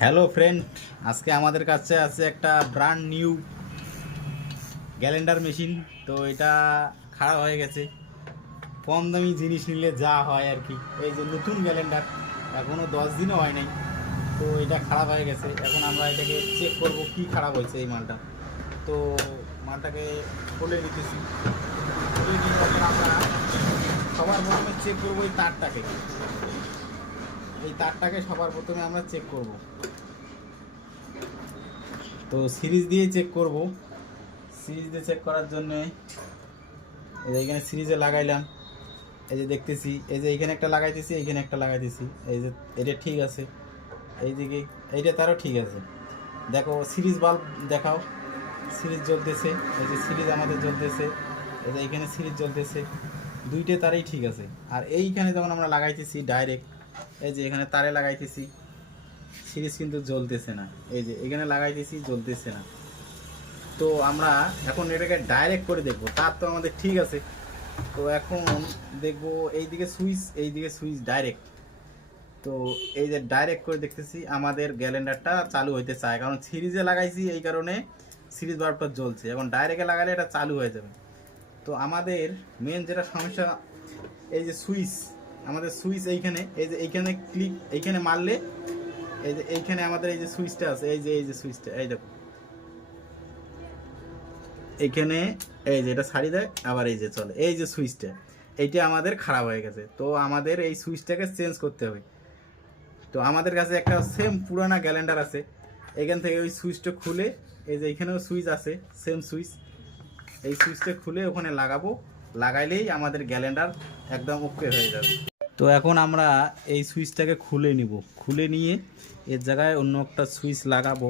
Hello friend আজকে আমাদের কাছে আছে একটা ব্র্যান্ড নিউ গ্যালেন্ডার মেশিন তো এটা খারাপ হয়ে গেছে। কম দামি জিনিস নিলে যা হয় আর কি। এই যে নতুন গ্যালেন্ডার এখনও দশ দিনও হয় নাই। তো এটা খারাপ হয়ে গেছে। এখন আমরা এটাকে চেক করব কি খারাপ হয়েছে এই মালটা। তো মালটাকে খুলে নিতেছি। সবার প্রথমে চেক করব এই তারটাকে। এই তারটাকে সবার প্রথমে আমরা চেক করব। তো সিরিজ দিয়ে চেক করব। সিরিজ দিয়ে চেক করার জন্য এই যে এখানে সিরিজে লাগাইলাম। এই যে দেখতেছি, এই যে এইখানে একটা লাগাইতেছি এইখানে একটা লাগাইতেছি। এই যে এটা ঠিক আছে। এইদিকে এইটা তারও ঠিক আছে। দেখো, সিরিজ বাল্ব দেখাও। সিরিজ জ্বলতেছে, এই যে সিরিজ আমাদের জ্বলতেছে। এই যে এইখানে সিরিজ জ্বলতেছে। দুইটা তারই ঠিক আছে। আর এইখানে যখন আমরা লাগাইতেছি ডাইরেক্ট এই যে এখানে তারে লাগাইতেছি। সিরিজ কিন্তু জ্বলতেছে না। এই যে এখানে লাগাইতেছি, জ্বলতেছে না। তো আমরা এখন এটাকে ডাইরেক্ট করে দেখব। তার তো আমাদের ঠিক আছে। তো এখন দেখব এইদিকে সুইচ এইদিকে সুইচ ডাইরেক্ট তো এই যে ডাইরেক্ট করে দেখতেছি, আমাদের গ্যালেন্ডারটা চালু হইতে চায়। কারণ সিরিজে লাগাইছি এই কারণে সিরিজ বাল্বটা জ্বলছে। এখন ডাইরেক্টে লাগালে এটা চালু হয়ে যাবে। তো আমাদের মেন যেটা সমস্যা, এই যে সুইচ আমাদের সুইচ এইখানে, এই যে এইখানে ক্লিক এইখানে মারলে এই যে এইখানে আমাদের এই যে সুইচটা আছে, এই যে এই যে সুইচটা, এই দেখো। এইখানে এই যে এটা ছাড়ি দেয়, আবার এই যে চলে, এই যে সুইচটা, এইটা আমাদের খারাপ হয়ে গেছে। তো আমাদের এই সুইচটাকে চেঞ্জ করতে হবে। তো আমাদের কাছে একটা সেম পুরানা গ্যালেন্ডার আছে। এখান থেকে ওই সুইচটা খুলে, এই যে এইখানেও সুইচ আছে সেম সুইচ। এই সুইচটা খুলে ওখানে লাগাবো, লাগাইলেই আমাদের গ্যালেন্ডার একদম ওকে হয়ে যাবে। তো এখন আমরা এই সুইচটাকে খুলে নিব। খুলে নিয়ে এর জায়গায় অন্য একটা সুইচ লাগাবো।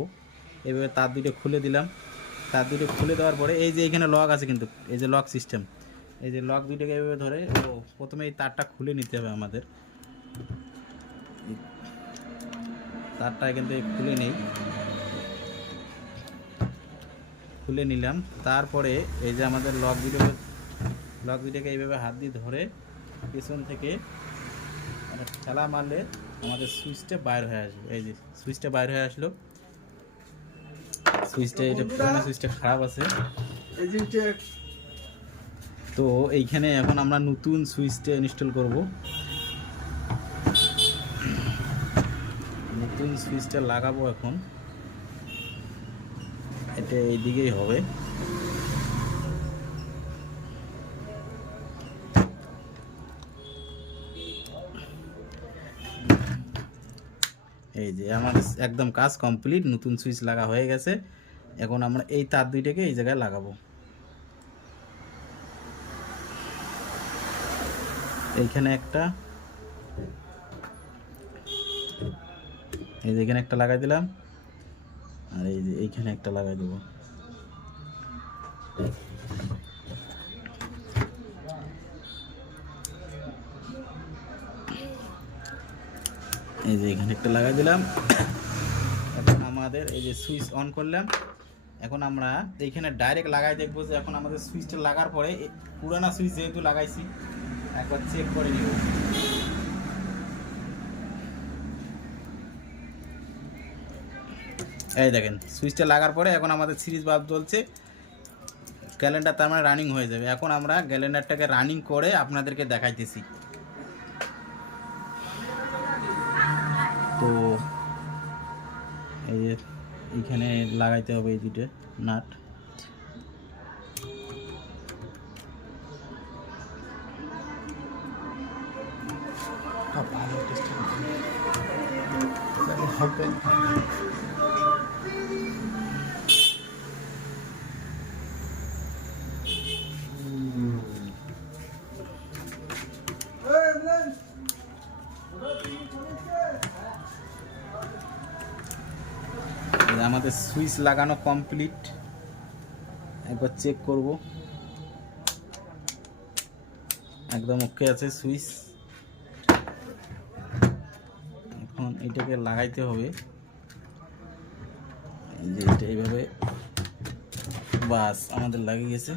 এভাবে তার দুটো খুলে দিলাম। তার দুটো খুলে দেওয়ার পরে এই যে এখানে লক আছে কিন্তু, এই যে লক সিস্টেম, এই যে লক দুটোকে এভাবে ধরে ও প্রথমে এই তারটা খুলে নিতে হবে আমাদের। তারটা কিন্তু খুলে নেই। খুলে নিলাম। তারপরে এই যে আমাদের লক দুটো লক দুটোকে এইভাবে হাত দিয়ে ধরে পেছন থেকে মানে ঠেলা মারলে আমাদের সুইচটা বাইর হয়ে আসবে। এই যে সুইচটা বাইর হয়ে আসলো। সুইচটা এটা পুরোনো সুইচটা খারাপ আছে। এই জিনিসটা তো এইখানে এখন আমরা নতুন সুইচটা ইনস্টল করব। নতুন সুইচটা লাগাবো এখন। এটা এইদিকেই হবে। এই যে আমার একদম কাজ কমপ্লিট, নতুন সুইচ লাগা হয়ে গেছে। এখন আমরা এই তার দুইটাকে এই জায়গায় লাগাবো। এইখানে একটা। এই যে এখানে একটা লাগাই দিলাম। আর এই যে এইখানে একটা লাগাই দেবো। এই যে এখানে একটা লাগাই দিলাম। এখন আমাদের এই যে সুইচ অন করলাম। এখন আমরা এইখানে ডাইরেক্ট লাগাই দেখব যে এখন আমাদের সুইচটা লাগার পরে পুরানা সুইচ যেহেতু লাগাইছি, একবার চেক করে নিব। এই দেখেন, সুইচটা লাগার পরে এখন আমাদের সিরিজ বাল্ব জ্বলছে। ক্যালেন্ডার তার মানে রানিং হয়ে যাবে। এখন আমরা ক্যালেন্ডারটাকে রানিং করে আপনাদেরকে দেখাইতেছি। তো এই যে এইখানে লাগাইতে হবে এই দুটো নাট। ভালো আমাদের সুইচ লাগানো কমপ্লিট। একবার চেক করব। একদম ওকে আছে সুইচ। এখন এটাকে লাগাইতে হবে। যে এটা এইভাবে। বাস, আমাদের লাগিয়ে গেছে।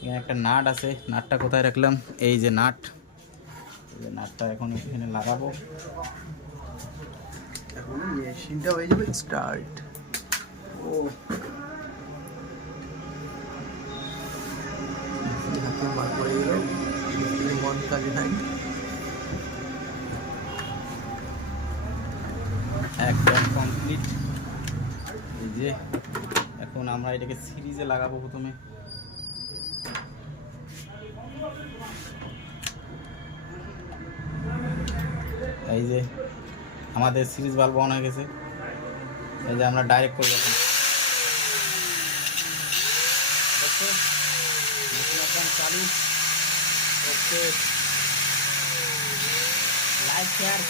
এখানে একটা নাট আছে, নাটটা কোথায় রাখলাম? এই যে নাট। এই যে নাটটা এখন এখানে লাগাবো। এখন মেশিনটা হয়ে যাবে স্টার্ট ও করে মন কাজে নাই একদম কমপ্লিট এই যে, এখন আমরা এটাকে সিরিজে লাগাবো প্রথমে। এই যে, আমাদের সিরিজ বাল্ব অন হয়ে গেছে। এই যে আমরা ডাইরেক্ট করব ওকে মেশিন একদম চালু। ওকে। Like share